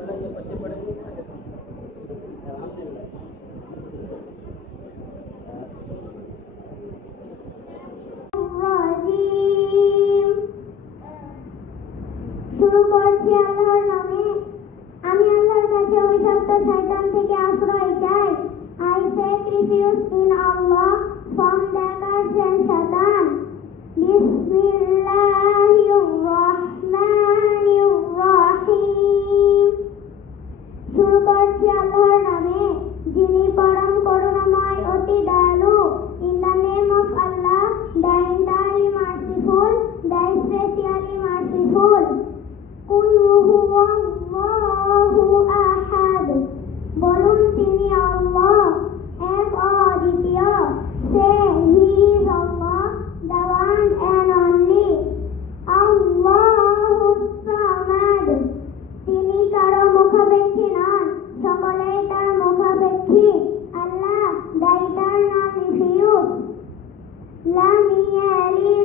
इंशाल्लाह ये बच्चे पढ़ेंगे आगे শুরু করছি আল্লাহর নামে। আমি আল্লাহর কাছে অভিশপ্ত শয়তান থেকে আশ্রয় চাই। I seek refuge in Allah from the accursed Satan. বিসমিল্লাহির-রহমানির-রহিম। শুরু করছি আল্লাহর নামে, যিনি পরম করুণাময় অতি দয়ালু। In the name of Allah, the entirely merciful, the especially merciful. কুল হুয়াল্লাহু আহাদ। বলুন তিনি আল্লাহ, এক অদ্বিতীয়। Say he is Allah, the one and only. আল্লাহুস Samad. তিনি কারো মুখাপেক্ষী নন, সকলেই তার মুখাপেক্ষী। আল্লাহ, the eternal refuge. লাম ইয়ালিদ